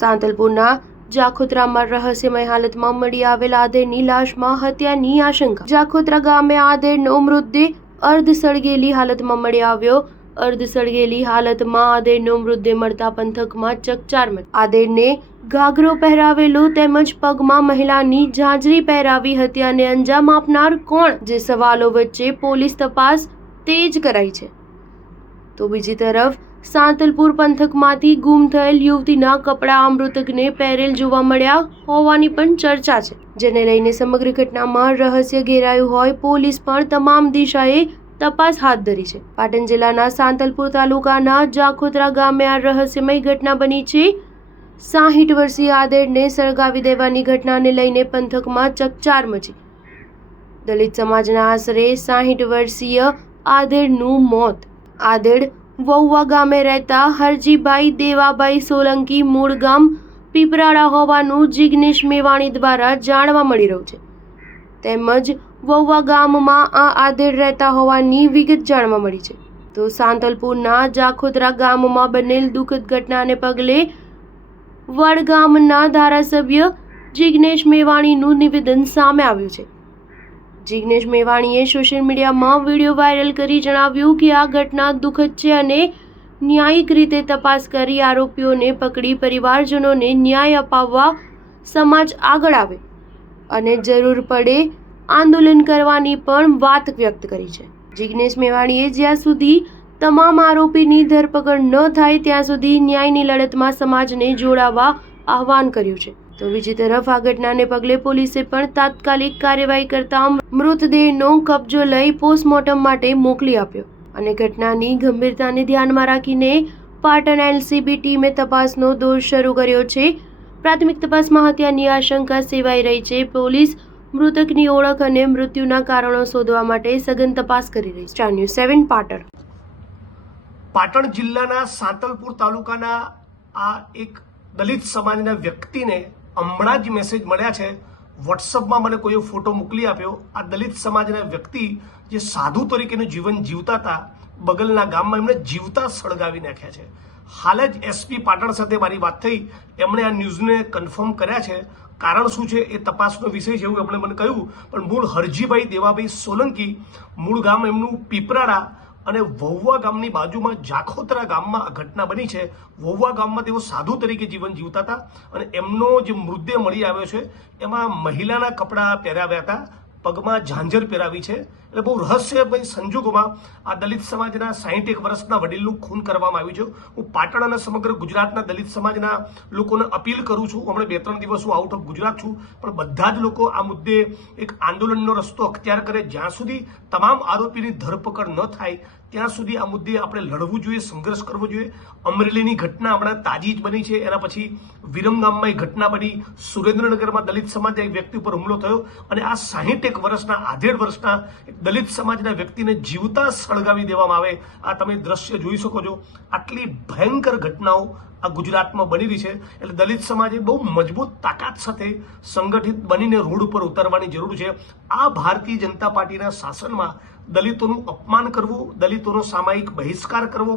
સાંતલપુરના જાખોત્રામાં રહસ્યમય હાલતમાં મળી આવેલ આધેડની લાશમાં હત્યાની આશંકા। જાખોત્રા ગામે આધેડનો મૃતદેહ અર્ધ સળગેલી હાલતમાં મળી આવ્યો। અર્ધ સળગેલી હાલતમાં આધેડનો મૃતદેહ મળતા પંથકમાં ચકચાર મચી। આધેડને ઘાઘરો પહેરાવેલો તેમજ પગમાં મહિલાની ઝાંઝરી પહેરાવી હત્યાને અંજામ આપનાર કોણ, જે સવાલો વચ્ચે પોલીસ તપાસ તેજ કરાઈ છે। તો બીજી તરફ સાંતલપુર પંથકમાંથી ગુમ થયેલ યુવતીના કપડાં આ મૃતકને પહેરેલ જોવા મળ્યા હોવાની પણ ચર્ચા છે, જેને લઈને સમગ્ર ઘટનામાં રહસ્ય ઘેરાયું હોય પોલીસ પણ તમામ દિશાએ તપાસ હાથ ધરી છે। પાટણ જિલ્લાના સાંતલપુર તાલુકાના જાખોત્રા ગામે આ રહસ્યમય ઘટના બની છે। 60 વર્ષીય આધેડને સળગાવી દેવાની ઘટનાને લઈને પંથકમાં ચકચાર મચી। દલિત સમાજના આશરે 60 વર્ષીય આધેડનું મોત। આધેડ વહુવા ગામે રહેતા હરજીભાઈ દેવાભાઈ સોલંકી મૂળ ગામ પીપરાળા હોવાનું જિગ્નેશ મેવાણી દ્વારા જાણવા મળી રહ્યું છે। તેમજ વહુવા ગામમાં આ આધેડ રહેતા હોવાની વિગત જાણવા મળી છે। તો સાંતલપુરના જાખોત્રા ગામમાં બનેલ દુઃખદ ઘટનાને પગલે વડગામના ધારાસભ્ય જિગ્નેશ મેવાણીનું નિવેદન સામે આવ્યું છે। જિગ્નેશ મેવાણીએ સોશિયલ મીડિયામાં વિડીયો વાયરલ કરી જણાવ્યું કે આ ઘટના દુઃખદ છે અને ન્યાયિક રીતે તપાસ કરી આરોપીઓને પકડી પરિવારજનોને ન્યાય અપાવવા સમાજ આગળ આવે અને જરૂર પડે આંદોલન કરવાની પણ વાત વ્યક્ત કરી છે। જિગ્નેશ મેવાણીએ જ્યાં સુધી તમામ આરોપીની ધરપકડ ન થાય ત્યાં સુધી ન્યાયની લડતમાં સમાજને જોડાવા આહવાન કર્યું છે। તો બીજી તરફ આ ઘટનાને પગલે પોલીસે પણ તાત્કાલિક કાર્યવાહી કરતા મૃતદેહનો કબજો લઈ પોસ્ટમોર્ટમ માટે મોકલી આપ્યો અને ઘટનાની ગંભીરતાને ધ્યાનમાં રાખીને પાટણ એલસીબી ટીમે તપાસનો દોર શરૂ કર્યો છે। પ્રાથમિક તપાસમાં હત્યાની આશંકા સેવાઈ રહી છે। પોલીસ મૃતકની ઓળખ અને મૃત્યુના કારણો શોધવા માટે સઘન તપાસ કરી રહી છે। Star news 7 Patan. પાટણ જિલ્લાના સાંતલપુર તાલુકાના આ એક દલિત સમાજના વ્યક્તિને હમણાં જ મેસેજ મળ્યા છે। વોટ્સઅપમાં મને કોઈએ ફોટો મોકલી આપ્યો। આ દલિત સમાજના વ્યક્તિ જે સાધુ તરીકેનું જીવન જીવતા હતા, બગલના ગામમાં એમને જીવતા સળગાવી નાખ્યા છે। હાલ જ એસપી પાટણ સાથે મારી વાત થઈ, એમણે આ ન્યૂઝને કન્ફર્મ કર્યા છે। કારણ શું છે એ તપાસનો વિષય છે એવું એમણે મને કહ્યું। પણ મૂળ હરજીભાઈ દેવાભાઈ સોલંકી, મૂળ ગામ એમનું પીપરાળા અને વહુવા ગામની બાજુમાં જાખોત્રા ગામમાં આ ઘટના બની છે। વહુવા ગામમાં તેઓ સાધુ તરીકે જીવન જીવતા હતા અને એમનો જે મૃતદેહ મળી આવ્યો છે એમાં મહિલાના કપડાં પહેરાવ્યા હતા, પગમાં ઝાંઝર પહેરાવી છે। એટલે બહુ રહસ્યમય સંજોગોમાં આ દલિત સમાજના 61 વર્ષના વડીલનું ખૂન કરવામાં આવ્યું છે। હું પાટણ અને સમગ્ર ગુજરાતના દલિત સમાજના લોકોને અપીલ કરું છું। હમણાં 2-3 દિવસ હું આઉટ ઓફ ગુજરાત છું, પણ બધા જ લોકો આ મુદ્દે એક આંદોલનનો રસ્તો અખ્તિયાર કરે। જ્યાં સુધી તમામ આરોપીની ધરપકડ ન થાય ત્યાં સુધી આ મુદ્દે આપણે લડવું જોઈએ, સંઘર્ષ કરવો જોઈએ। અમરેલીની ઘટના હમણાં તાજી જ બની છે, એના પછી વિરમગામમાં એક ઘટના બની, સુરેન્દ્રનગરમાં દલિત સમાજના એક વ્યક્તિ ઉપર હુમલો થયો અને આ 61 વર્ષના આધેડ વર્ષના દલિત સમાજના વ્યક્તિને જીવતા સળગાવી દેવામાં આવે। આ તમે દ્રશ્ય જોઈ શકો છો। આટલી ભયંકર ઘટનાઓ આ ગુજરાતમાં બની રહી છે। એટલે દલિત સમાજે બહુ મજબૂત તાકાત સાથે સંગઠિત બનીને રોડ ઉપર ઉતરવાની જરૂર છે। આ ભારતીય જનતા પાર્ટીના શાસનમાં દલિતોનું અપમાન કરવું, દલિતોનો સામાયિક બહિષ્કાર કરવો,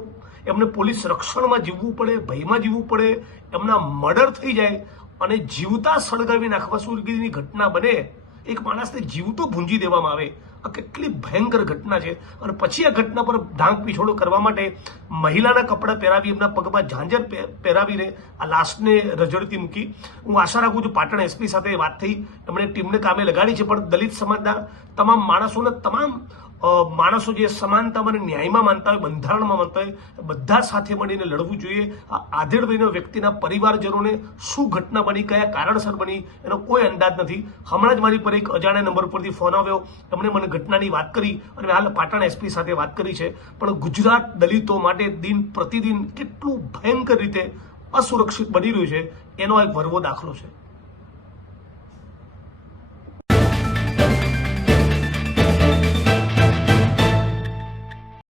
એમને પોલીસ રક્ષણમાં જીવવું પડે, ભયમાં જીવવું પડે, એમના મર્ડર થઈ જાય અને જીવતા સળગાવી નાખવા સુધીની ઘટના બને, એક માણસને જીવતો ભૂંજી દેવામાં આવે, આ કેટલી ભયંકર ઘટના છે। અને પછી આ ઘટના પર ઢાંક પીછોડો કરવા માટે મહિલાના કપડાં પહેરાવી, એમના પગમાં ઝાંઝર પહેરાવીને આ લાશને રઝળતી મૂકી। હું આશા રાખું છું પાટણ એસપી સાથે વાત થઈ, એમણે ટીમને કામે લગાડી છે, પણ દલિત સમાજના તમામ માણસોને, તમામ માણસો જે સમાનતામાં અને ન્યાયમાં માનતા હોય, બંધારણમાં માનતા હોય, બધા સાથે મળીને લડવું જોઈએ। આ આધેડ વ્યક્તિના પરિવારજનોને શું ઘટના બની, કયા કારણસર બની, એનો કોઈ અંદાજ નથી। હમણાં જ મારી પર એક અજાણ્યા નંબર પરથી ફોન આવ્યો, એમણે મને ઘટનાની વાત કરી અને મેં હાલ પાટણ એસપી સાથે વાત કરી છે। પણ ગુજરાત દલિતો માટે દિન પ્રતિદિન કેટલું ભયંકર રીતે અસુરક્ષિત બની રહ્યું છે એનો એક ભરવો દાખલો છે।